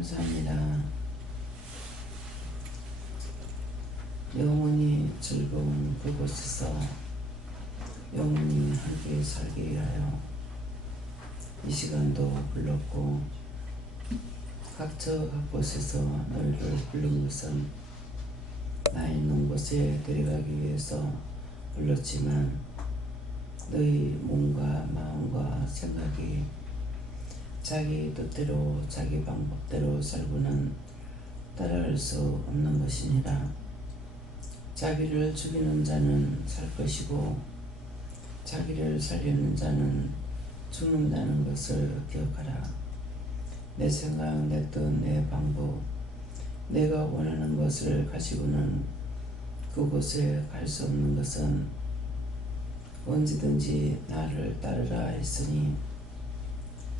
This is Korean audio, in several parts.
감사합니다. 영원히 즐거운 그곳에서 영원히 함께 살게 하여 이 시간도 불렀고 각처 각곳에서 너희를 부른 것은 나 있는 곳에 데려가기 위해서 불렀지만 너희 몸과 마음과 생각이 자기 뜻대로 자기 방법대로 살고는 따라갈 수 없는 것이니라. 자기를 죽이는 자는 살 것이고 자기를 살리는 자는 죽는다는 것을 기억하라. 내 생각, 내 뜻, 내 방법, 내가 원하는 것을 가지고는 그곳에 갈 수 없는 것은 언제든지 나를 따르라 했으니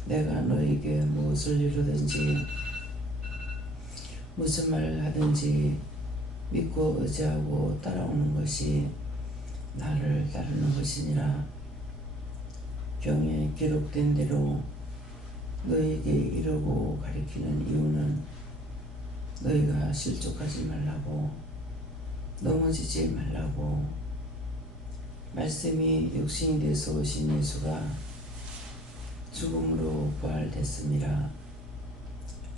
내가 너에게 무엇을 이루든지 무슨 말을 하든지 믿고 의지하고 따라오는 것이 나를 따르는 것이니라. 경에 기록된 대로 너에게 이루고 가리키는 이유는 너희가 실족하지 말라고, 넘어지지 말라고. 말씀이 육신이 되어서 오신 예수가 죽음으로 부활됐습니다.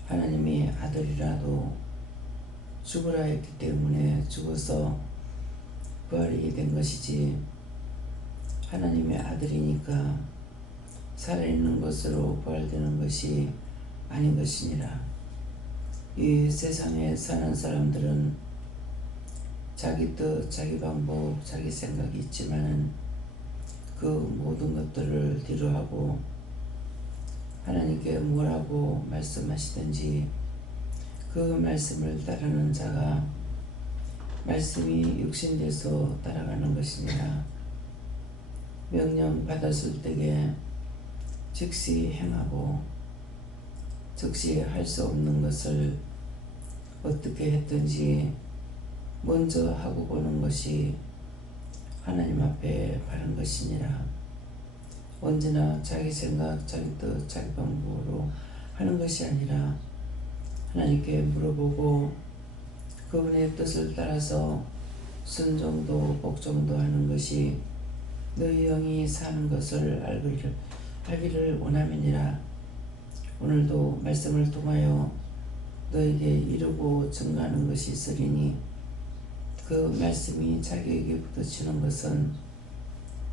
하나님의 아들이라도 죽으라 했기 때문에 죽어서 부활이 된 것이지, 하나님의 아들이니까 살아있는 것으로 부활되는 것이 아닌 것이니라. 이 세상에 사는 사람들은 자기 뜻, 자기 방법, 자기 생각이 있지만은 그 모든 것들을 뒤로하고 하나님께 뭐라고 말씀하시든지 그 말씀을 따르는 자가 말씀이 육신돼서 따라가는 것이니라. 명령 받았을 때에 즉시 행하고 즉시 할 수 없는 것을 어떻게 했든지 먼저 하고 보는 것이 하나님 앞에 바른 것이니라. 언제나 자기 생각, 자기 뜻, 자기 방법으로 하는 것이 아니라 하나님께 물어보고 그분의 뜻을 따라서 순종도 복종도 하는 것이 너희 영이 사는 것을 알기를 원함이니라. 오늘도 말씀을 통하여 너에게 이루고 증거하는 것이 있으리니 그 말씀이 자기에게 부딪히는 것은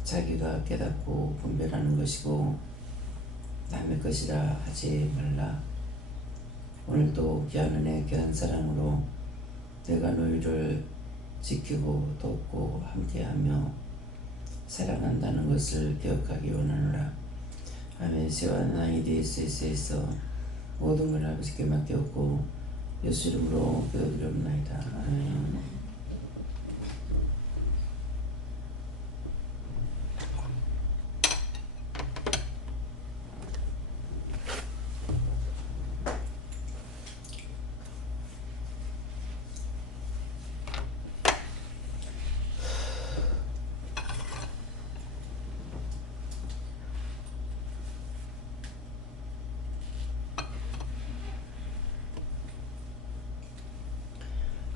자기가 깨닫고 분별하는 것이고 남의 것이라 하지 말라. 오늘도 귀한 은혜 귀한 사랑으로 내가 너희를 지키고 돕고 함께하며 사랑한다는 것을 기억하기 원하노라. 아멘. 시와 나이 DSS에서 모든 걸 아버지께 맡겼고 예수 이름으로 기도드립니다. 아멘.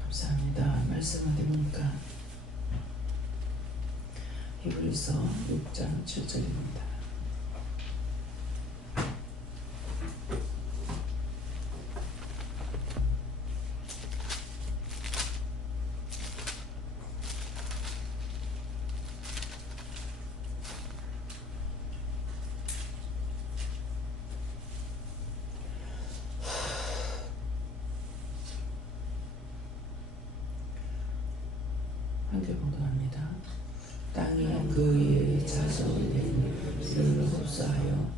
감사합니다. 말씀 어디 보니까 히브리서 6장 7절입니다. 함께 봉독합니다. 땅이 그 위에 자손된 물을 흡수하여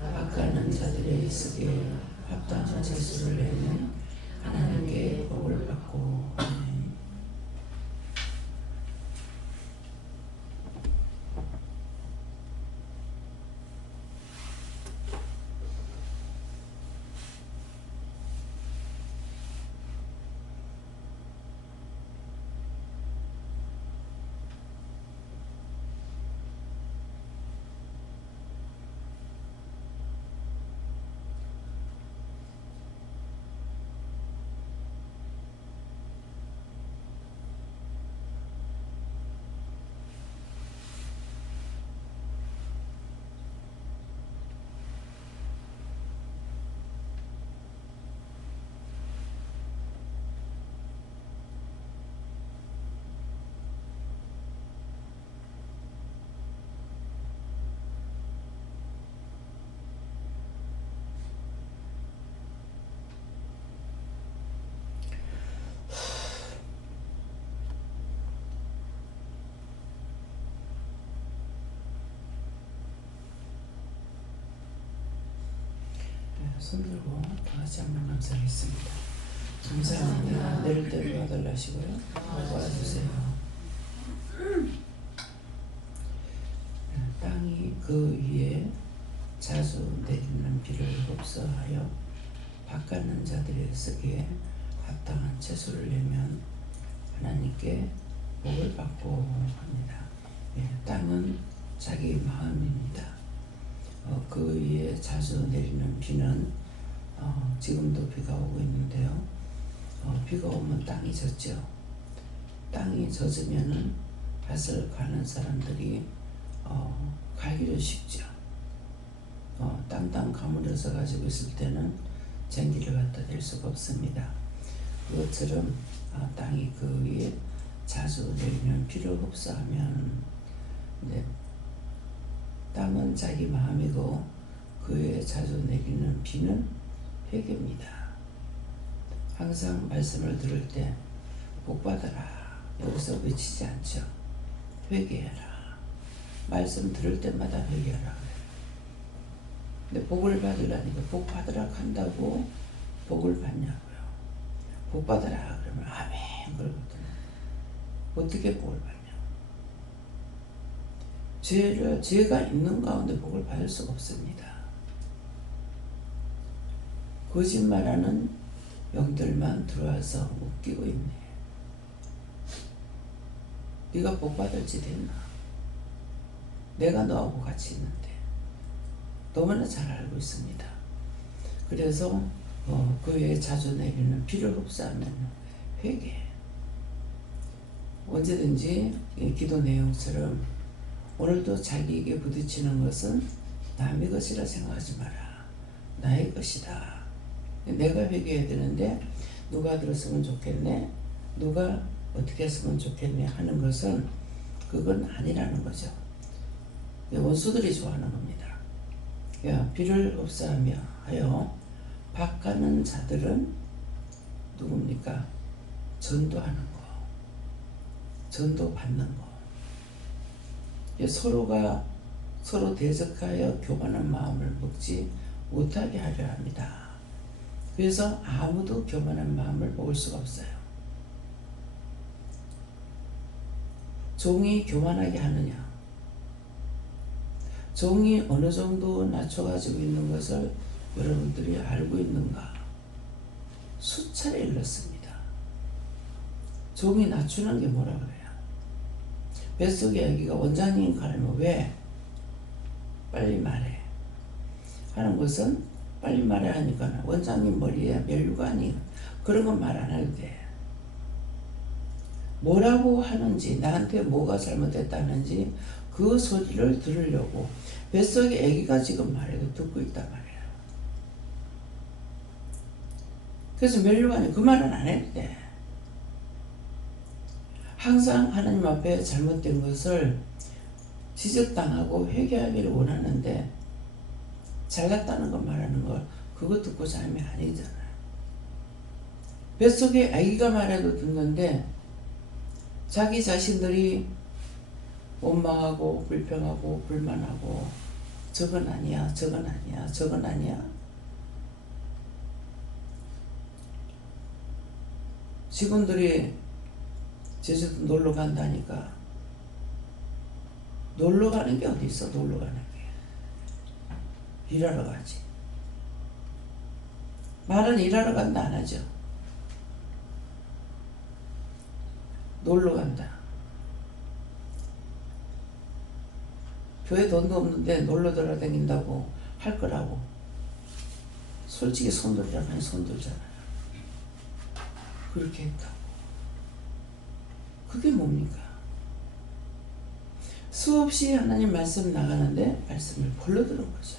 악하는 자들의 쓰기에 합당한 재수를 내면 하나님께 복을 받고. 아멘. 손들고 다 같이 한번 감사하겠습니다. 감사합니다. 내릴 대로 받으시고요. 도와주세요. 땅이 그 위에 자주 내리는 비를 흡수하여 밭가는 자들의 쓰기에 합당한 채소를 내면 하나님께 복을 받고 합니다. 땅은 자기 마음입니다. 그 위에 자주 내리는 비는 지금도 비가 오고 있는데요. 비가 오면 땅이 젖죠. 땅이 젖으면은 밭을 가는 사람들이 갈기를 쉽죠. 땅땅 가물어서 가지고 있을 때는 쟁기를 갖다 댈 수가 없습니다. 그것처럼 땅이 그 위에 자주 내리는 비를 흡수하면 땅은 자기 마음이고 그 위에 자주 내리는 비는 회개입니다. 항상 말씀을 들을 때 복받아라 여기서 외치지 않죠. 회개해라. 말씀 들을 때마다 회개하라 그래요. 근데 복을 받으려니까 복 받으라 한다고 복을 받냐고요. 복 받으라 그러면 아멘 그러거든요. 어떻게 복을 받냐. 죄가 있는 가운데 복을 받을 수가 없습니다. 거짓말하는 영들만 들어와서 웃기고 있네. 네가 복 받을지 됐나? 내가 너하고 같이 있는데 너무나 잘 알고 있습니다. 그래서 그 외에 자주 내리는 비를 흡수하는 회개. 언제든지 기도 내용처럼 오늘도 자기에게 부딪히는 것은 남의 것이라 생각하지 마라. 나의 것이다. 내가 회개해야 되는데 누가 들었으면 좋겠네, 누가 어떻게 했으면 좋겠네 하는 것은 그건 아니라는 거죠. 원수들이 좋아하는 겁니다. 비를 흡수하며 하여 밭가는 자들은 누굽니까? 전도하는 거, 전도 받는 거. 서로가 서로 대적하여 교만한 마음을 먹지 못하게 하려 합니다. 그래서 아무도 교만한 마음을 먹을 수가 없어요. 종이 교만하게 하느냐? 종이 어느 정도 낮춰가지고 있는 것을 여러분들이 알고 있는가? 수차례 일렀습니다. 종이 낮추는 게 뭐라 그래요? 뱃속의 아기가 원장님 가려면 왜? 빨리 말해. 하는 것은 빨리 말해 하니까 원장님 머리에 멸류관이 그런 건 말 안 해도 돼. 뭐라고 하는지 나한테 뭐가 잘못됐다는지 그 소리를 들으려고 뱃속에 아기가 지금 말해도 듣고 있단 말이에요. 그래서 멸류관이 그 말은 안 해도 돼. 항상 하나님 앞에 잘못된 것을 지적당하고 회개하기를 원하는데 잘났다는 거 말하는 걸 그거 듣고 삶이 아니잖아요. 뱃속에 아기가 말해도 듣는데 자기 자신들이 원망하고 불평하고 불만하고 저건 아니야, 저건 아니야, 저건 아니야. 직원들이 제주도 놀러 간다니까 놀러 가는 게 어디 있어? 놀러 가는 게 일하러 가지. 말은 일하러 간다 안 하죠. 놀러 간다. 교회 돈도 없는데 놀러 돌아다닌다고 할 거라고. 솔직히 손들자고 하니 손들잖아요. 그렇게 했다고. 그게 뭡니까? 수없이 하나님 말씀 나가는데 말씀을 벌러 들은 거죠.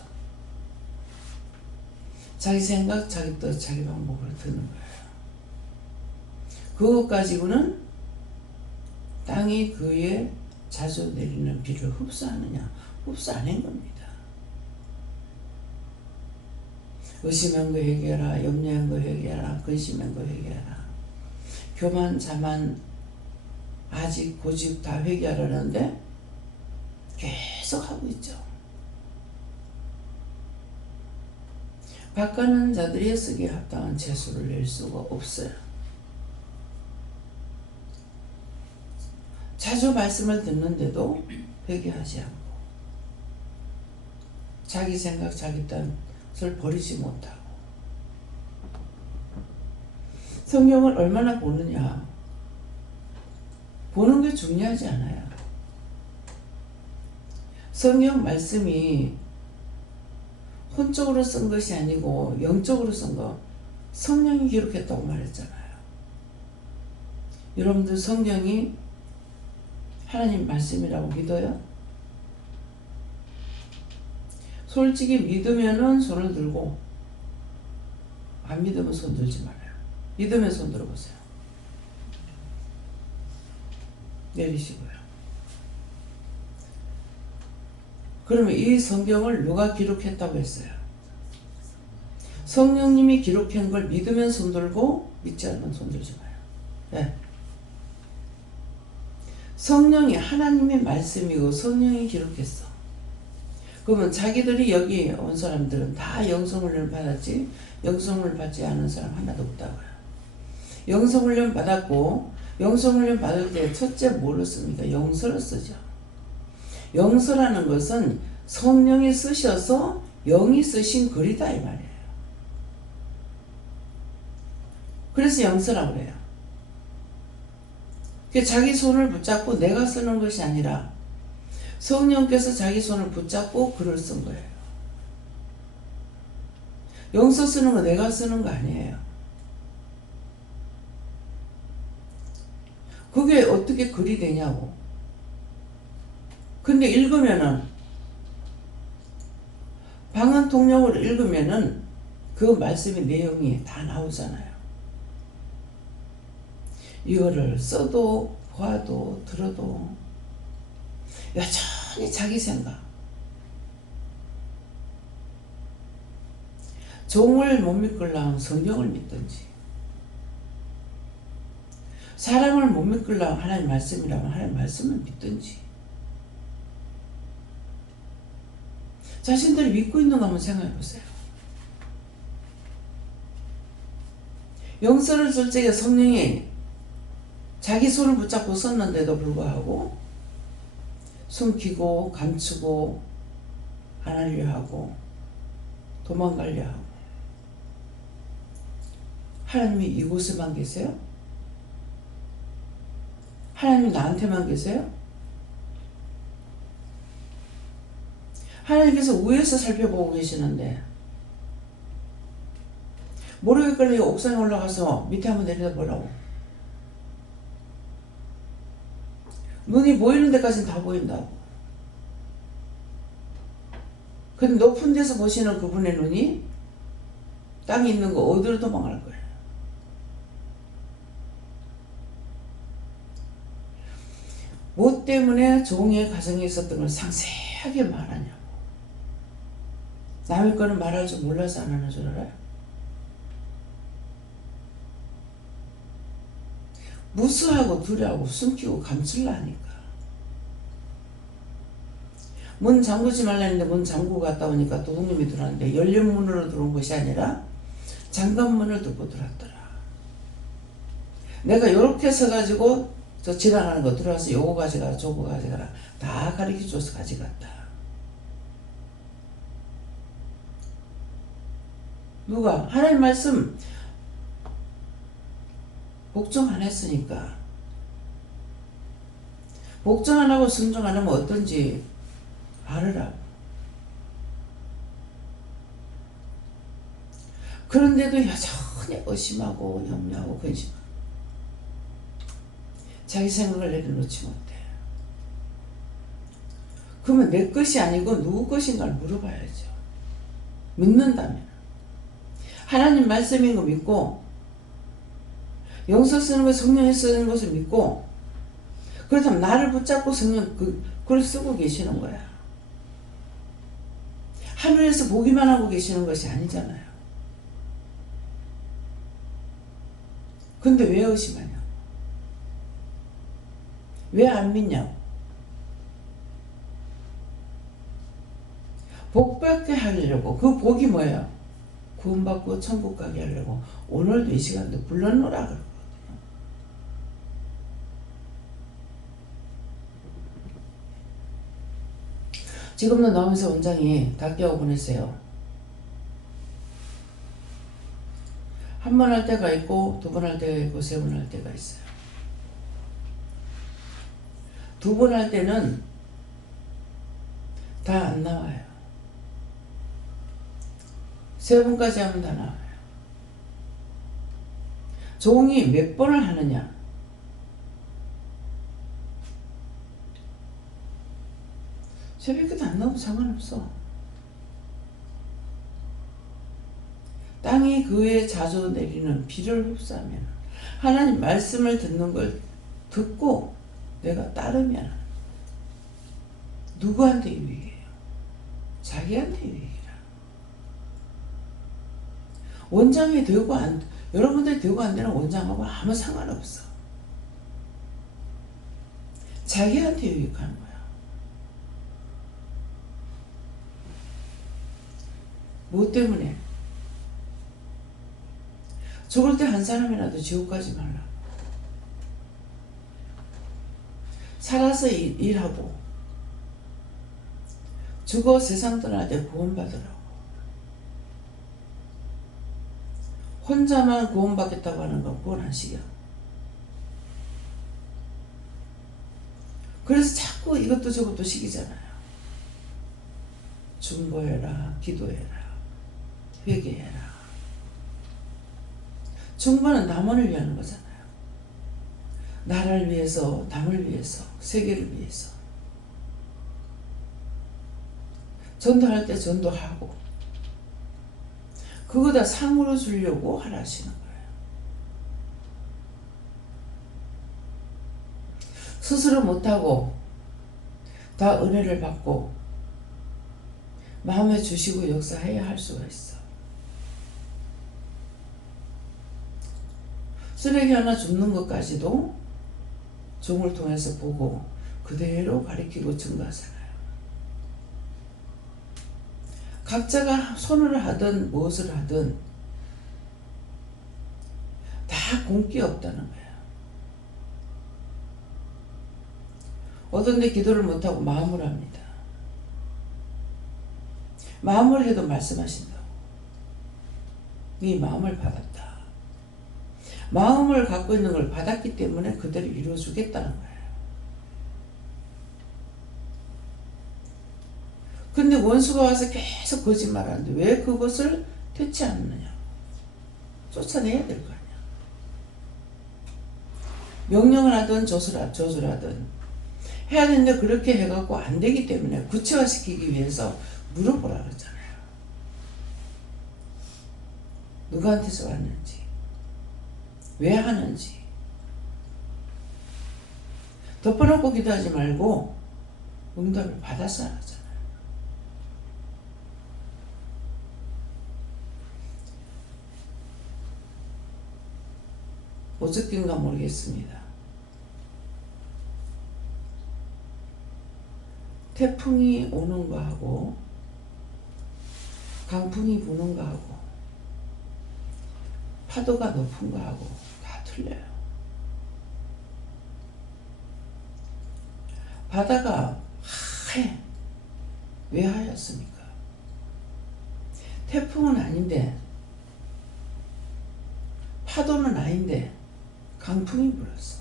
자기 생각, 자기 뜻, 자기 방법으로 드는 거예요. 그것 가지고는 땅이 그 위에 자주 내리는 비를 흡수하느냐? 흡수 안 한 겁니다. 의심한 거 회개하라, 염려한 거 회개하라, 근심한 거 회개하라. 교만, 자만, 아직, 고집 다 회개하라는데 계속 하고 있죠. 바꾸는 자들이 쓰기에 합당한 재수를 낼 수가 없어요. 자주 말씀을 듣는데도 회개하지 않고 자기 생각 자기 딴을 버리지 못하고 성경을 얼마나 보느냐, 보는 게 중요하지 않아요. 성경 말씀이 혼적으로 쓴 것이 아니고 영적으로 쓴 거, 성령이 기록했다고 말했잖아요. 여러분들 성경이 하나님 말씀이라고 믿어요? 솔직히 믿으면은 손을 들고, 안 믿으면 손 들지 말아요. 믿으면 손 들어보세요. 내리시고요. 그러면 이 성경을 누가 기록했다고 했어요? 성령님이 기록한 걸 믿으면 손 들고, 믿지 않으면 손 들지 마요. 네. 성령이 하나님의 말씀이고 성령이 기록했어. 그러면 자기들이 여기 온 사람들은 다 영성훈련을 받았지, 영성훈련을 받지 않은 사람 하나도 없다고요. 영성훈련 받았고, 영성훈련 받을 때 첫째 뭐를 씁니까? 영서를 쓰죠. 영서라는 것은 성령이 쓰셔서 영이 쓰신 글이다 이 말이에요. 그래서 영서라고 그래요. 자기 손을 붙잡고 내가 쓰는 것이 아니라 성령께서 자기 손을 붙잡고 글을 쓴 거예요. 영서 쓰는 거 내가 쓰는 거 아니에요. 그게 어떻게 글이 되냐고. 근데 읽으면은, 방언 통역을 읽으면은 그 말씀의 내용이 다 나오잖아요. 이거를 써도 봐도 들어도 여전히 자기 생각. 종을 못 믿으려면 성경을 믿든지, 사람을 못 믿으려면 하나님 말씀이라면 하나님 말씀을 믿든지, 자신들이 믿고 있는 거 한번 생각해 보세요. 영서를 쓸 적에 성령이 자기 손을 붙잡고 썼는데도 불구하고 숨기고 감추고 안 하려 하고 도망가려 하고, 하나님이 이곳에만 계세요? 하나님이 나한테만 계세요? 하나님께서 위에서 살펴보고 계시는데 모르겠걸려 옥상에 올라가서 밑에 한번 내려다보라고. 눈이 보이는 데까지는 다 보인다고. 근데 높은 데서 보시는 그분의 눈이 땅에 있는 거 어디로 도망갈 거예요? 뭐 때문에 종의 가정에 있었던 걸 상세하게 말하냐고. 남의 거는 말할 줄 몰라서 안 하는 줄 알아요? 무수하고 두려워하고 숨기고 감출라 하니까. 문 잠그지 말라 했는데 문 잠그고 갔다 오니까 도둑님이 들어왔는데 열린 문으로 들어온 것이 아니라 잠간 문을 뚫고 들어왔더라. 내가 요렇게 서가지고 저 지나가는 거 들어와서 요거 가져가라 저거 가져가라 다 가르쳐줘서 가져갔다. 누가? 하나님 말씀 복종 안 했으니까. 복종 안 하고 순종 안 하면 어떤지 알으라고. 그런데도 여전히 의심하고 염려하고 근심하고 자기 생각을 내려놓지 못해. 그러면 내 것이 아니고 누구 것인가를 물어봐야죠. 믿는다면. 하나님 말씀인 거 믿고 영서 쓰는 거 성령이 쓰는 것을 믿고, 그렇다면 나를 붙잡고 성령 그걸 쓰고 계시는 거야. 하늘에서 보기만 하고 계시는 것이 아니잖아요. 근데 왜 의심하냐? 왜 안 믿냐고? 복 받게 하려고. 그 복이 뭐예요? 구원받고 천국 가게 하려고 오늘도 이 시간도 불러놓으라 그러거든요. 지금도 나오면서 원장이 다 깨워 보냈어요. 한 번 할 때가 있고, 두 번 할 때가 있고, 세 번 할 때가 있어요. 두 번 할 때는 다 안 나와요. 세 번까지 하면 다 나와요. 종이 몇 번을 하느냐. 새벽에도 안 나오면 상관없어. 땅이 그 위에 자주 내리는 비를 흡수하면, 하나님 말씀을 듣는 걸 듣고 내가 따르면 누구한테 유익이에요? 자기한테 유익이라. 원장이 되고 여러분들이 되고 안 되는 원장하고 아무 상관없어. 자기한테 유익하는 거야. 뭐 때문에? 죽을 때 한 사람이라도 지옥 가지 말라. 살아서 일하고 죽어 세상 떠날 때 구원받으라고. 혼자만 구원받겠다고 하는 건 구원 안 시켜. 그래서 자꾸 이것도 저것도 시키잖아요. 중보해라, 기도해라, 회개해라. 중보는 남원을 위하는 거잖아요. 나라를 위해서, 남을 위해서, 세계를 위해서. 전도할 때 전도하고, 그거 다 상으로 주려고 하라시는 거예요. 스스로 못하고 다 은혜를 받고 마음에 주시고 역사해야 할 수가 있어. 쓰레기 하나 줍는 것까지도 종을 통해서 보고 그대로 가리키고 증거하잖아요. 각자가 손을 하든 무엇을 하든 다 공기 없다는 거예요. 어떤 데 기도를 못하고 마음을 합니다. 마음을 해도 말씀하신다고. 네 마음을 받았다. 마음을 갖고 있는 걸 받았기 때문에 그대로 이루어주겠다는 거예요. 근데 원수가 와서 계속 거짓말하는데 왜 그것을 퇴치 않느냐? 쫓아내야 될 거 아니야. 명령을 하든 저주라든 해야 되는데 그렇게 해갖고 안 되기 때문에 구체화시키기 위해서 물어보라 그러잖아요. 누구한테서 왔는지, 왜 하는지. 덮어놓고 기도하지 말고 응답을 받아서 하잖아요. 어저께인가 모르겠습니다. 태풍이 오는 거하고 강풍이 부는 거하고 파도가 높은 거하고 다 틀려요. 바다가 하얘. 왜 하였습니까? 태풍은 아닌데, 파도는 아닌데 강풍이 불었어.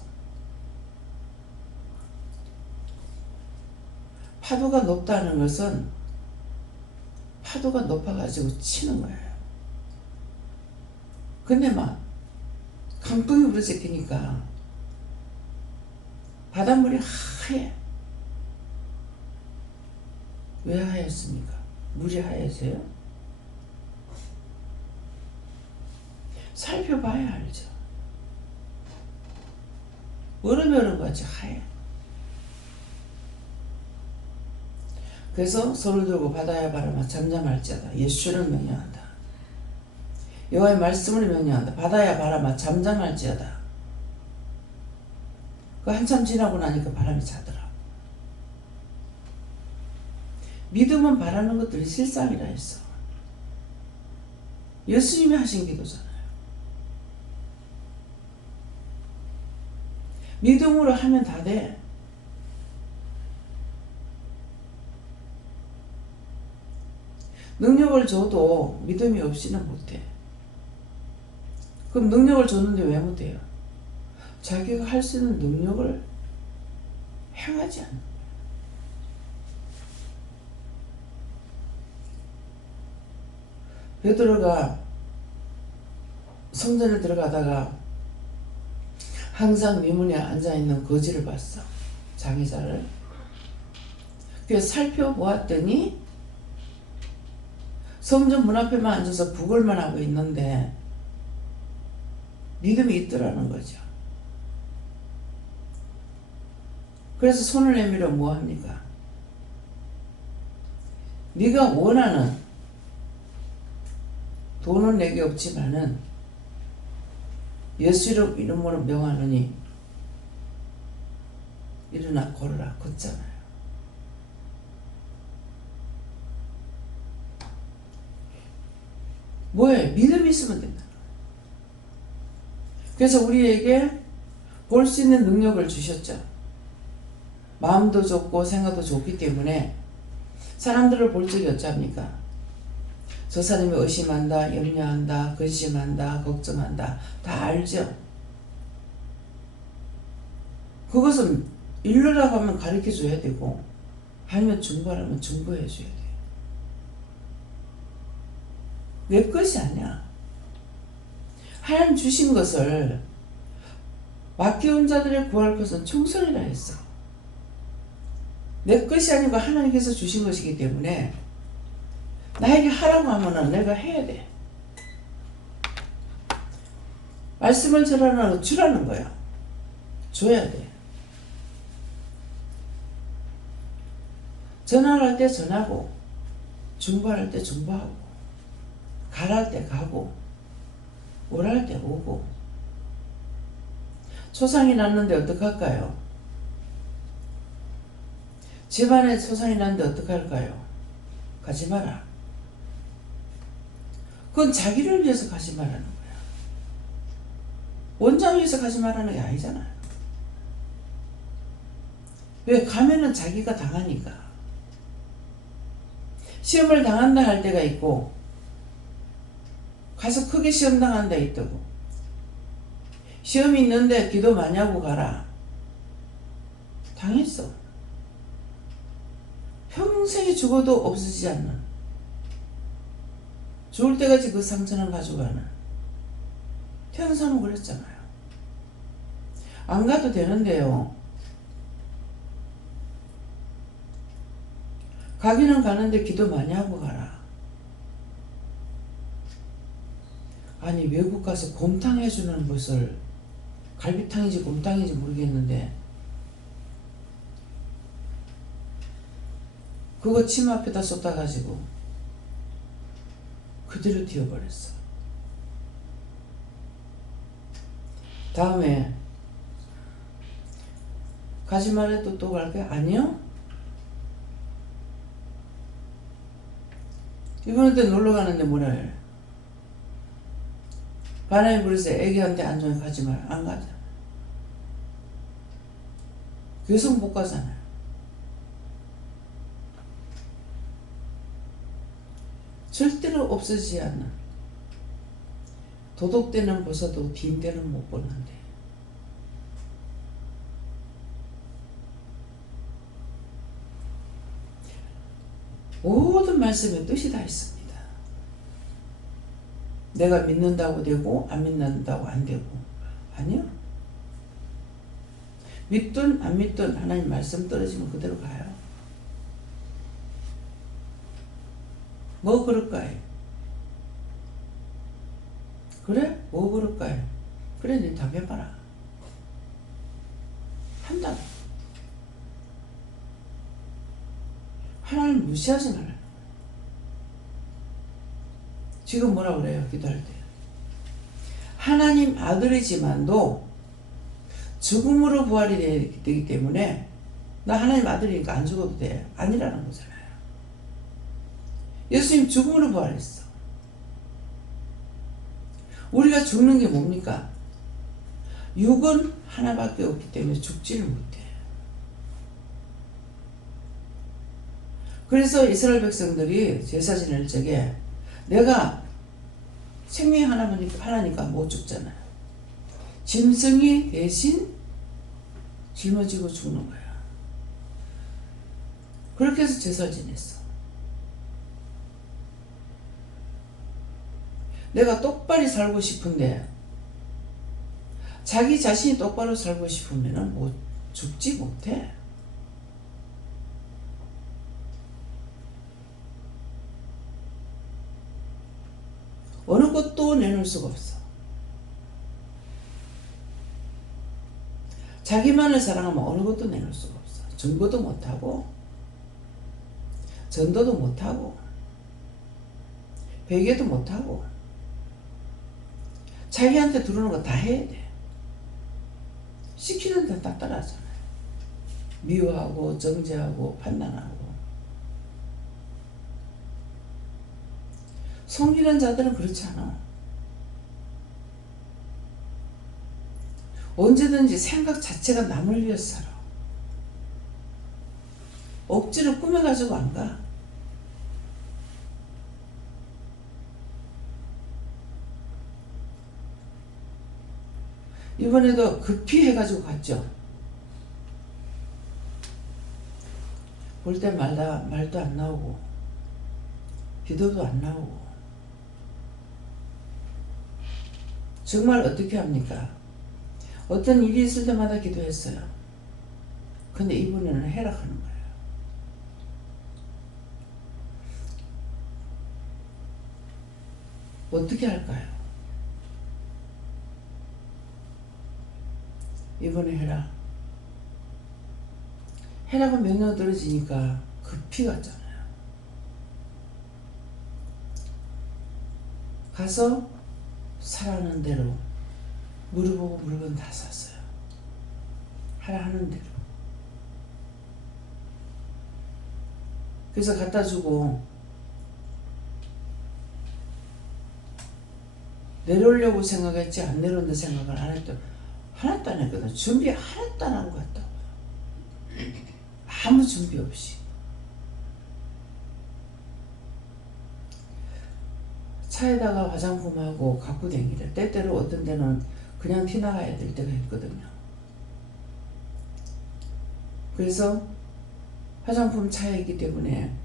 파도가 높다는 것은 파도가 높아가지고 치는 거예요. 근데 막 강풍이 불어제끼니까 바닷물이 하얘. 왜 하였습니까? 물이 하얘서요? 살펴봐야 알죠. 얼음같이 하얘. 그래서 손을 들고 바다야 바람아 잠잠할지어다. 예수를 명령한다. 여호와의 말씀을 명령한다. 바다야 바람아 잠잠할지어다. 그 한참 지나고 나니까 바람이 자더라. 믿음은 바라는 것들이 실상이라 했어. 예수님이 하신 기도잖아요. 믿음으로 하면 다 돼. 능력을 줘도 믿음이 없이는 못해. 그럼 능력을 줬는데 왜 못해요? 자기가 할 수 있는 능력을 행하지 않는 거예요. 베드로가 성전에 들어가다가 항상 미문에 앉아있는 거지를 봤어. 장의자를. 그래서 살펴보았더니 성전 문 앞에만 앉아서 부글만 하고 있는데 믿음이 있더라는 거죠. 그래서 손을 내밀어 뭐합니까? 네가 원하는 돈은 내게 없지만은 예수 이름으로 명하노니 일어나 걸어라 걷잖아요. 뭐예요? 믿음이 있으면 된다. 그래서 우리에게 볼 수 있는 능력을 주셨죠. 마음도 좋고 생각도 좋기 때문에 사람들을 볼 적이 어쩝니까? 저 사람이 의심한다, 염려한다, 근심한다, 걱정한다 다 알죠. 그것은 일러라고 하면 가르쳐 줘야 되고 아니면 중보하면 중보해 줘야 돼요. 내 것이 아니야. 하나님 주신 것을 맡겨온 자들의 구할 것은 총선이라 했어. 내 것이 아니고 하나님께서 주신 것이기 때문에 나에게 하라고 하면은 내가 해야 돼. 말씀을 주라는 거야. 줘야 돼. 전화를 할 때 전하고 중보할 때 중보하고 가랄 때 가고 오랄 때 오고. 초상이 났는데 어떡할까요? 집안에 초상이 났는데 어떡할까요? 가지 마라. 그건 자기를 위해서 가지 말라는 거야. 원장 위해서 가지 말라는 게 아니잖아요. 왜? 가면은 자기가 당하니까. 시험을 당한다 할 때가 있고 가서 크게 시험 당한다 있다고. 시험이 있는데 기도 많이 하고 가라. 당했어. 평생이 죽어도 없어지지 않는, 죽을 때까지 그 상처는 가져가는. 태어나서 그랬잖아요. 안 가도 되는데요. 가기는 가는데 기도 많이 하고 가라. 아니 외국 가서 곰탕 해주는 것을, 갈비탕인지 곰탕인지 모르겠는데 그거 침 앞에다 쏟아가지고 그대로 튀어버렸어. 다음에 가지 말해도 또 갈게? 아니요? 이번에도 놀러 가는데 뭐라 해? 바람이 불어서 애기한테 안 좋으면 가지 마라. 안 가자. 계속 못 가잖아요. 절대로 없어지지 않는, 도둑대는 벗어도 빈대는 못 벗는데. 모든 말씀에 뜻이 다 있습니다. 내가 믿는다고 되고 안 믿는다고 안 되고. 아니요. 믿든 안 믿든 하나님 말씀 떨어지면 그대로 가요. 뭐 그럴까요? 그래? 뭐 그럴까요? 그래, 네 답해봐라. 한다. 하나님 무시하지 말라. 지금 뭐라 그래요? 기도할 때. 하나님 아들이지만도 죽음으로 부활이 되기 때문에 나 하나님 아들이니까 안 죽어도 돼. 아니라는 거잖아요. 예수님 죽음으로 부활했어. 우리가 죽는 게 뭡니까? 육은 하나밖에 없기 때문에 죽지를 못해. 그래서 이스라엘 백성들이 제사 지낼 적에 내가 생명이 하나니까 못 죽잖아요. 짐승이 대신 짊어지고 죽는 거야. 그렇게 해서 제사를 지냈어. 내가 똑바로 살고 싶은데 자기 자신이 똑바로 살고 싶으면 뭐 죽지 못해. 어느 것도 내놓을 수가 없어. 자기만을 사랑하면 어느 것도 내놓을 수가 없어. 증거도 못하고 전도도 못하고 베개도 못하고 자기한테 들어오는 거 다 해야 돼. 시키는 데 다 따라하잖아요. 미워하고 정죄하고 판단하고. 섬기는 자들은 그렇지 않아. 언제든지 생각 자체가 남을 위해서 살아. 억지로 꾸며가지고 안 가. 이번에도 급히 해가지고 갔죠. 볼 때마다 말도 안 나오고 기도도 안 나오고. 정말 어떻게 합니까? 어떤 일이 있을 때마다 기도했어요. 근데 이번에는 해락하는 거예요. 어떻게 할까요? 이번에 해락은 명령 떨어지니까 급히 갔잖아요. 가서 사라는 대로 물어보고 물건 다 샀어요. 하라 하는 대로. 그래서 갖다 주고 내려오려고 생각했지 안 내려온다 생각을 안 했던. 하나도 안 했거든. 준비 하나도 안 하고 갔다고요. 아무 준비 없이. 차에다가 화장품하고 갖고 다니래. 때때로 어떤 데는 그냥 티나가야 될 때가 있거든요. 그래서 화장품 차에 있기 때문에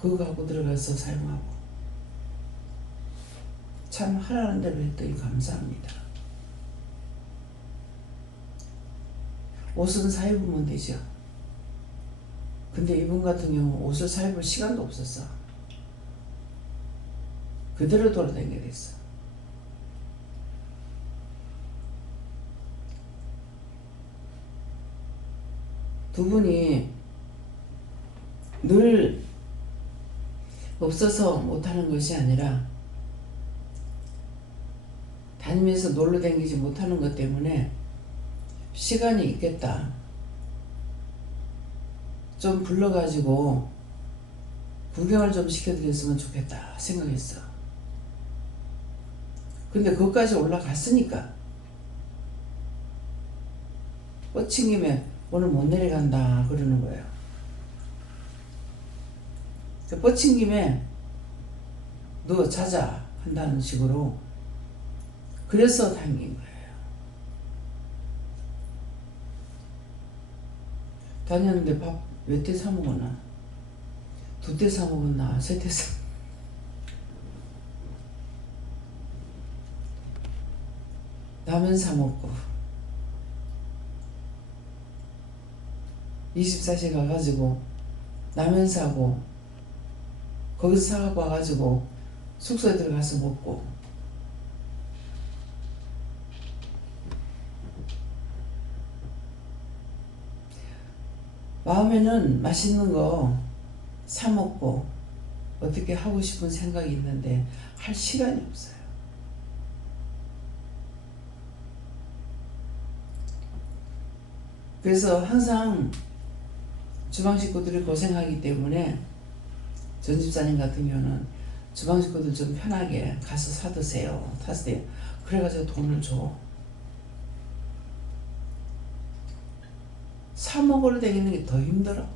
그거 갖고 들어가서 사용하고. 참 하라는 대로 했더니 감사합니다. 옷은 사 입으면 되죠. 근데 이분 같은 경우 옷을 사 입을 시간도 없었어. 그대로 돌아다니게 됐어. 두 분이 늘 없어서 못하는 것이 아니라 다니면서 놀러 다니지 못하는 것 때문에 시간이 있겠다. 좀 불러가지고 구경을 좀 시켜드렸으면 좋겠다 생각했어. 근데 거기까지 올라갔으니까 뻗친 김에 오늘 못 내려간다 그러는 거예요. 뻗친 김에 너 자자 한다는 식으로. 그래서 다닌 거예요. 다녔는데 밥 몇 대 사 먹었나? 2대 사 먹었나? 3대 사. 라면 사 먹고 24시 가가지고 라면 사고 거기서 사갖고 와가지고 숙소에 들어가서 먹고. 마음에는 맛있는 거 사 먹고 어떻게 하고 싶은 생각이 있는데 할 시간이 없어요. 그래서 항상 주방 식구들이 고생하기 때문에 전 집사님 같은 경우는 주방 식구들 좀 편하게 가서 사드세요. 타세요. 그래가지고 돈을 줘. 사 먹으러 다니는 게 더 힘들어.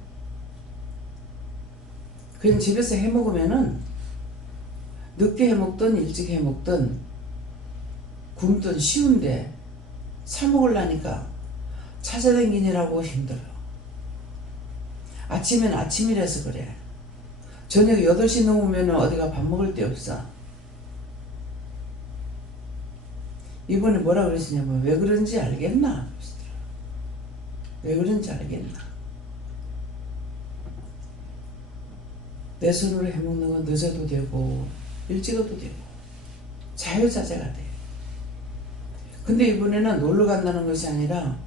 그냥 집에서 해 먹으면은 늦게 해 먹든 일찍 해 먹든 굶든 쉬운데 사 먹으려니까 찾아다니느라고 힘들어. 아침엔 아침이라서 그래. 저녁 8시 넘으면 어디가 밥 먹을 데 없어. 이번에 뭐라 그러시냐면 왜 그런지 알겠나? 왜 그런지 알겠나? 내 손으로 해먹는 건 늦어도 되고 일찍 와도 되고 자유자재가 돼. 근데 이번에는 놀러 간다는 것이 아니라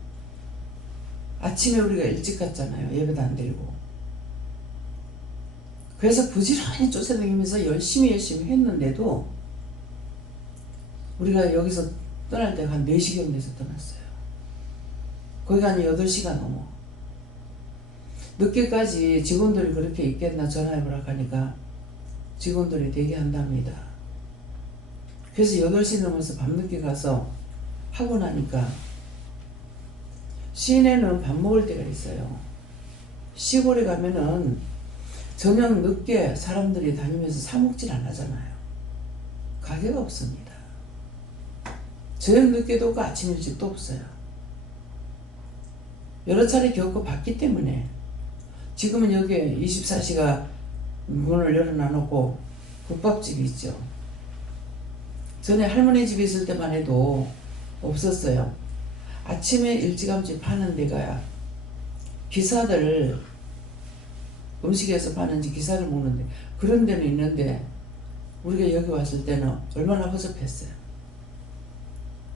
아침에 우리가 일찍 갔잖아요. 예배도 안 드리고. 그래서 부지런히 쫓아다니면서 열심히 했는데도 우리가 여기서 떠날 때가 한 4시경 돼서 떠났어요. 거기가 한 8시간 넘어. 늦게까지 직원들이 그렇게 있겠나 전화해보라 하니까 직원들이 대기한답니다. 그래서 8시 넘어서 밤늦게 가서 하고 나니까 시내는 밥 먹을 때가 있어요. 시골에 가면은 저녁 늦게 사람들이 다니면서 사 먹질 안 하잖아요. 가게가 없습니다. 저녁 늦게도 없고 아침 일찍도 없어요. 여러 차례 겪고 봤기 때문에 지금은 여기에 24시가 문을 열어놔놓고 국밥집이 있죠. 전에 할머니 집에 있을 때만 해도 없었어요. 아침에 일찌감치 파는 데가 기사들 음식에서 파는지 기사를 먹는데 그런 데는 있는데 우리가 여기 왔을 때는 얼마나 허접했어요.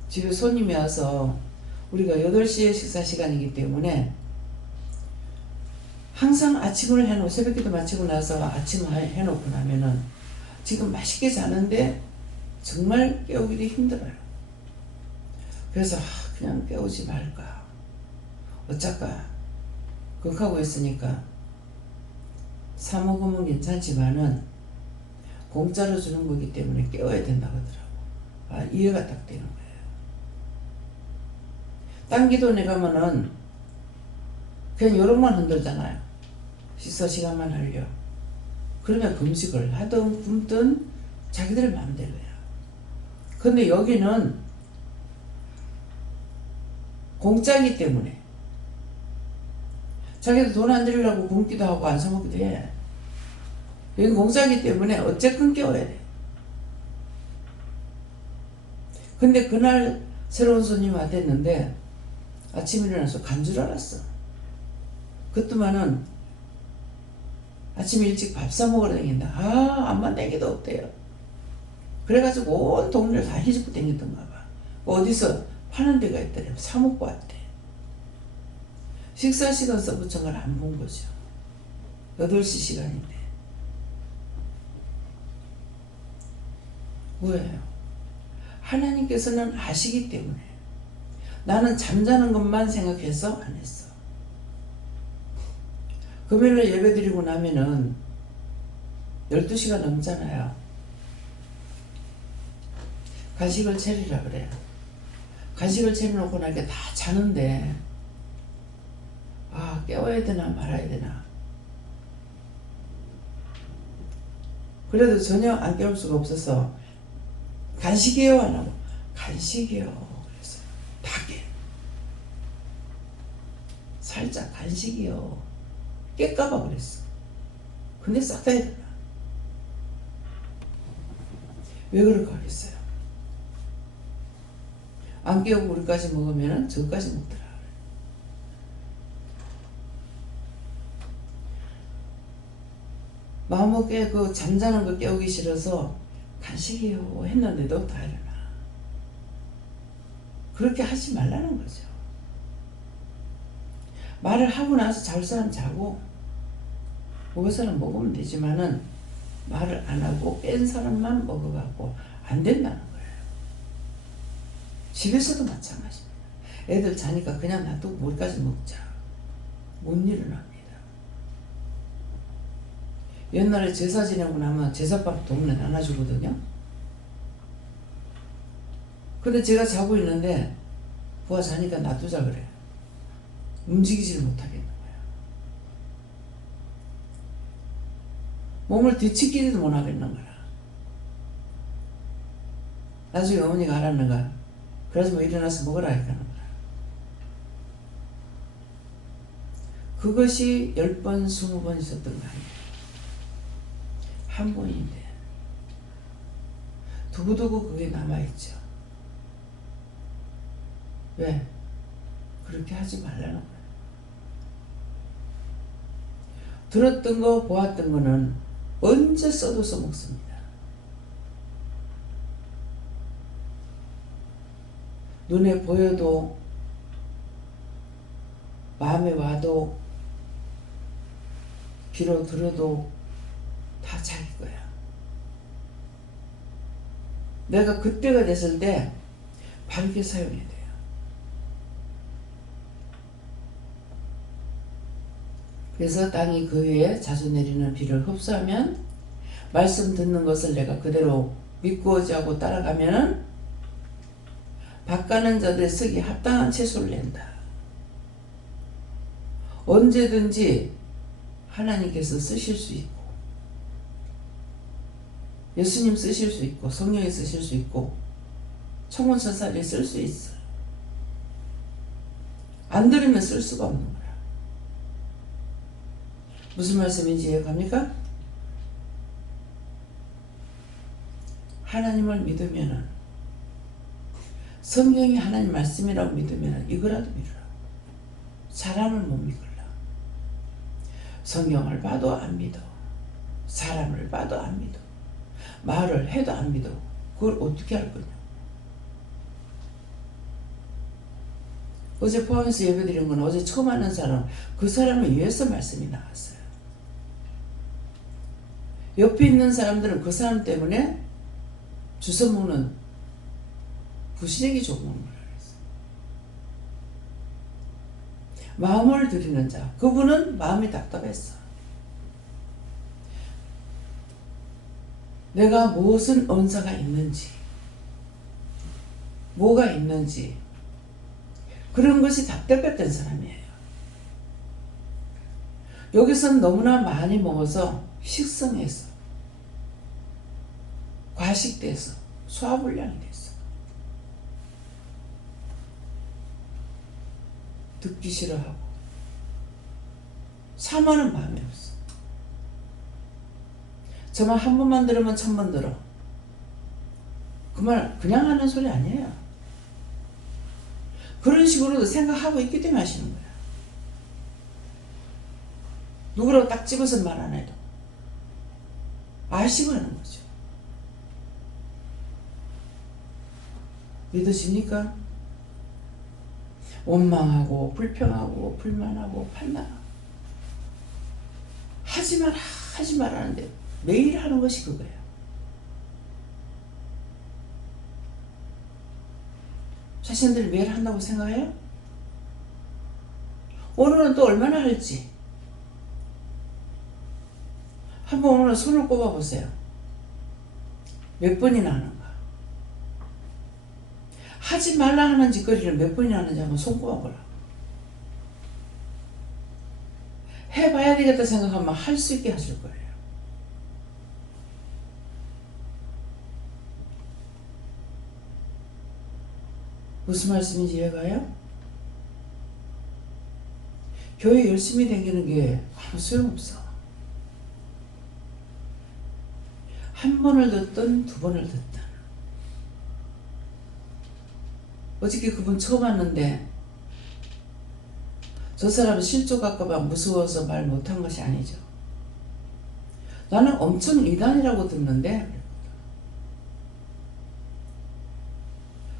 집에 손님이 와서 우리가 8시에 식사 시간이기 때문에 항상 아침을 해놓고 새벽기도 마치고 나서 아침을 해놓고 나면은 지금 맛있게 자는데 정말 깨우기도 힘들어요. 그래서 그냥 깨우지 말까 어쩔까 그렇게 있으니까 사 먹으면 괜찮지만은 공짜로 주는 거기 때문에 깨워야 된다고 하더라고. 이해가 딱 되는 거예요. 딴 기도원에 가면은 그냥 요런만 흔들잖아요. 식사 시간만 하려. 그러면 금식을 하든 굶든 자기들 마음대로야. 근데 여기는 공짜이기 때문에 자기들 돈 안 들이려고 굶기도 하고 안 사먹기도 해. 여기 공짜이기 때문에 어쨌든 깨워야 돼. 근데 그날 새로운 손님이 왔댔는데 아침에 일어나서 간 줄 알았어. 그것도만은 아침에 일찍 밥 사 먹으러 다닌다. 안 만나기도 없대요. 그래가지고 온 동네를 다 휘젓고 다녔던가 봐. 어디서 파는 데가 있더래. 사 먹고 왔대. 식사 시간 써붙인 걸 안 본 거죠. 8시 시간인데. 뭐예요? 하나님께서는 아시기 때문에 나는 잠자는 것만 생각해서 안 했어. 금요일에 예배 드리고 나면은 12시가 넘잖아요. 간식을 차리라 그래요. 간식을 차려놓고 나니까 다 자는데 깨워야 되나 말아야 되나. 그래도 전혀 안 깨울 수가 없어서 간식이요 안 하고 간식이요 그랬어요. 다 깨. 살짝 간식이요. 깰까봐 그랬어. 근데 싹 다 해야 되나. 왜 그럴까 하겠어요. 안 깨우고 우리까지 먹으면 저까지 먹더라. 마음먹게 그 잠자는 거 깨우기 싫어서 간식이요 했는데도 다 일어나. 그렇게 하지 말라는 거죠. 말을 하고 나서 잘 사람 자고 먹을 사람 먹으면 되지만은 말을 안 하고 깬 사람만 먹어갖고 안 된다는 거예요. 집에서도 마찬가지입니다. 애들 자니까 그냥 놔두고 우리까지 먹자. 못 일어납니다. 옛날에 제사 지내고 나면 제사밥 동네 나눠주거든요. 근데 제가 자고 있는데 부하 자니까 놔두자 그래. 움직이지를 못하겠는 거야. 몸을 뒤치기도 못 하겠는 거야. 나중에 어머니가 알았는가? 그래서 뭐 일어나서 먹으라 하는 거야. 그것이 10번, 20번 있었던 거 아니에요. 한 번인데 두고두고 그게 남아있죠. 왜? 그렇게 하지 말라는 거예요. 들었던 거, 보았던 거는 언제 써도 써먹습니다. 눈에 보여도 마음에 와도 귀로 들어도 다 자기 거야. 내가 그때가 됐을 때 바르게 사용해야 돼요. 그래서 땅이 그 위에 자주 내리는 비를 흡수하면 말씀 듣는 것을 내가 그대로 믿고 의지하고 따라가면은 밭가는 자들의 쓰기 합당한 채소를 낸다. 언제든지 하나님께서 쓰실 수 있고 예수님 쓰실 수 있고 성령이 쓰실 수 있고 청혼서사리 쓸 수 있어요. 안 들으면 쓸 수가 없는 거야. 무슨 말씀인지 이해갑니까? 하나님을 믿으면은 성경이 하나님 말씀이라고 믿으면은 이거라도 믿으라. 사람을 못 믿을라. 성경을 봐도 안 믿어. 사람을 봐도 안 믿어. 말을 해도 안 믿어. 그걸 어떻게 할 거냐. 어제 포항에서 예배드린 건 어제 처음 하는 사람, 그 사람을 위해서 말씀이 나왔어요. 옆에 있는 사람들은 그 사람 때문에 주워 먹는 부시래기 조금을 말했어요. 마음을 드리는 자, 그분은 마음이 답답했어. 내가 무슨 언사가 있는지, 뭐가 있는지, 그런 것이 답답했던 사람이에요. 여기서는 너무나 많이 먹어서 식성해서, 과식돼서, 소화불량이 됐어. 듣기 싫어하고, 사모하는 마음이 없어. 저 말 한 번만 들으면 1000번 들어. 그 말 그냥 하는 소리 아니에요. 그런 식으로도 생각하고 있기 때문에 하시는 거야. 누구라고 딱 집어서 말 안 해도 아시고 하는 거죠. 믿으십니까? 원망하고 불평하고 불만하고 판단하고 하지 마라 하지 마라 하는데 매일 하는 것이 그거예요. 자신들이 매일 한다고 생각해요? 오늘은 또 얼마나 할지 한번 오늘 손을 꼽아보세요. 몇 번이나 하는가? 하지 말라 하는 짓거리를 몇 번이나 하는지 한번 손 꼽아보라. 해봐야 되겠다 생각하면 할 수 있게 하실 거예요. 무슨 말씀인지 이해가요? 교회 열심히 다니는 게 아무 소용없어. 한 번을 듣든 두 번을 듣든. 어저께 그분 처음 왔는데 저 사람은 실족할까봐 무서워서 말 못한 것이 아니죠. 나는 엄청 이단이라고 듣는데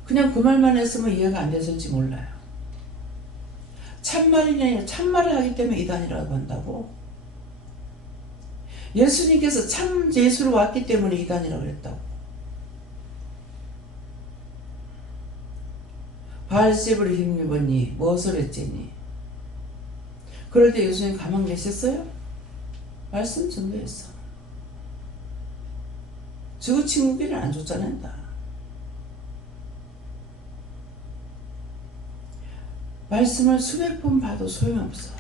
그냥 그 말만 했으면 이해가 안 됐을지 몰라요. 참말이냐 참말을 하기 때문에 이단이라고 한다고. 예수님께서 참 예수로 왔기 때문에 이단이라고 그랬다고. 바알세불을 힘입었니 무엇을 했지니. 그럴 때 예수님 가만 계셨어요? 말씀 전도했어. 저거 친구끼리는 안 쫓아낸다. 말씀을 수백 번 봐도 소용없어.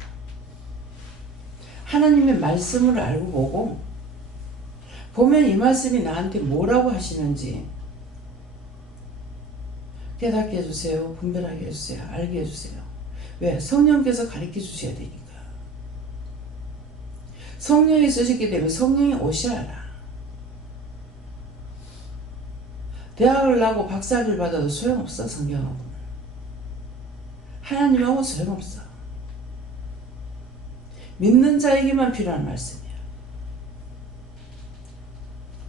하나님의 말씀을 알고 보고 보면 이 말씀이 나한테 뭐라고 하시는지 깨닫게 해주세요. 분별하게 해주세요. 알게 해주세요. 왜? 성령께서 가르쳐 주셔야 되니까. 성령이 쓰셨기 때문에 성령이 오셔야 알아. 대학을 나고 박사학위를 받아도 소용없어. 성경하고 하나님하고 소용없어. 믿는 자에게만 필요한 말씀이야.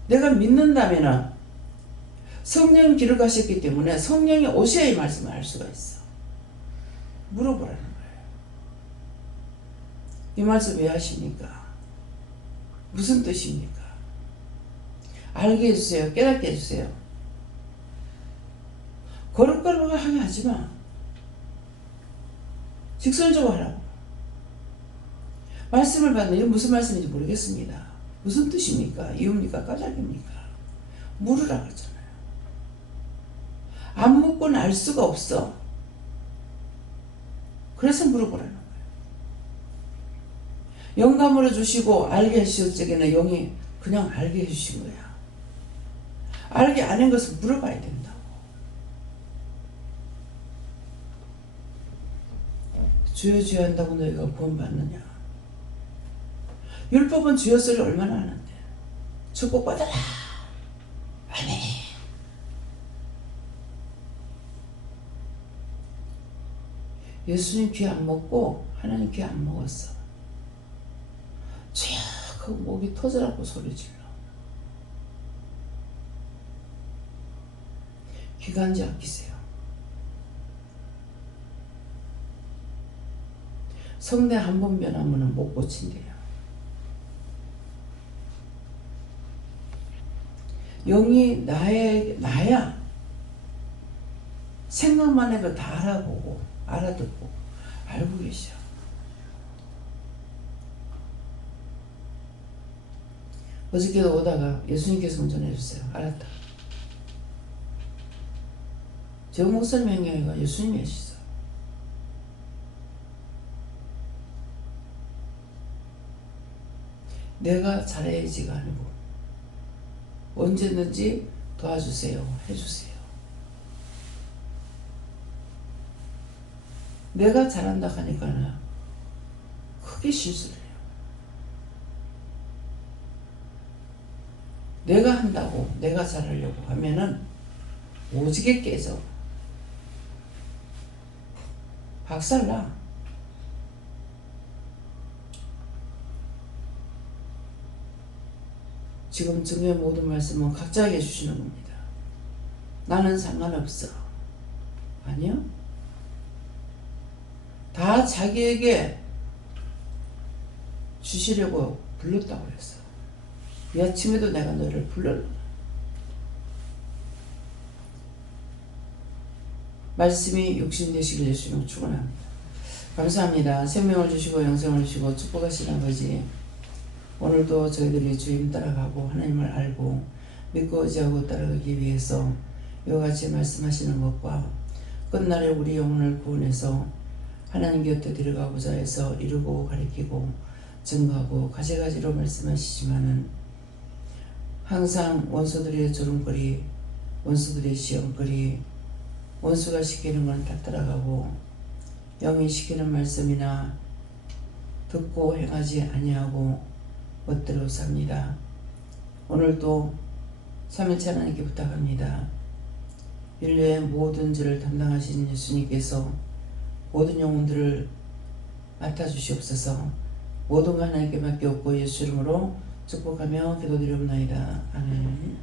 내가 믿는다면 성령이 기록하셨기 때문에 성령이 오셔야 이 말씀을 알 수가 있어. 물어보라는 거예요. 이 말씀 왜 하십니까? 무슨 뜻입니까? 알게 해주세요. 깨닫게 해주세요. 거룩거룩하게 하지 마. 직설적으로 하라고. 말씀을 받는 이게 무슨 말씀인지 모르겠습니다. 무슨 뜻입니까? 이유입니까? 까닭입니까? 물으라 그러잖아요. 안 묻고는 알 수가 없어. 그래서 물어보라는 거예요. 영감으로 주시고 알게 해주실 적에는 영이 그냥 알게 해주신 거야. 알게 아닌 것을 물어봐야 된다고. 주여 주여 한다고 너희가 구원받느냐? 율법은 주여 소리 얼마나 하는데. 축복받아라. 아멘. 예수님 귀 안 먹고 하나님 귀 안 먹었어. 쫙 하고 목이 터져라고 소리 질러. 기관지 아끼세요. 성내 한 번 변하면 못 고친대요. 영이 나야. 생각만 해도 다 알아보고 알아듣고 알고 계셔. 어저께도 오다가 예수님께서 먼저 해주세요. 알았다. 저 목사님 행위가 예수님이 하시죠. 내가 잘해야지가 아니고 언제든지 도와주세요. 해주세요. 내가 잘한다 하니까는 크게 실수를 해요. 내가 한다고 내가 잘하려고 하면은 오지게 깨져. 박살나. 지금 증거의 모든 말씀은 각자에게 주시는 겁니다. 나는 상관없어. 아니요. 다 자기에게 주시려고 불렀다고 그랬어. 이 아침에도 내가 너를 불렀다. 말씀이 육신되시길 예수님 축원합니다. 감사합니다. 생명을 주시고 영생을 주시고 축복하신 아버지, 오늘도 저희들이 주님 따라가고 하나님을 알고 믿고 의지하고 따라가기 위해서 이와 같이 말씀하시는 것과 끝날에 우리 영혼을 구원해서 하나님 곁에 들어가고자 해서 이루고 가리키고 증거하고 가지가지로 말씀하시지만은 항상 원수들의 조롱거리, 원수들의 시험거리, 원수가 시키는 건 다 따라가고 영이 시키는 말씀이나 듣고 행하지 아니하고 멋대로 삽니다. 오늘도 삼일째 하나님께 부탁합니다. 인류의 모든 죄를 담당하신 예수님께서 모든 영혼들을 맡아주시옵소서. 모든 거 하나님께 맡겼고 예수 이름으로 축복하며 기도드리옵나이다. 아멘.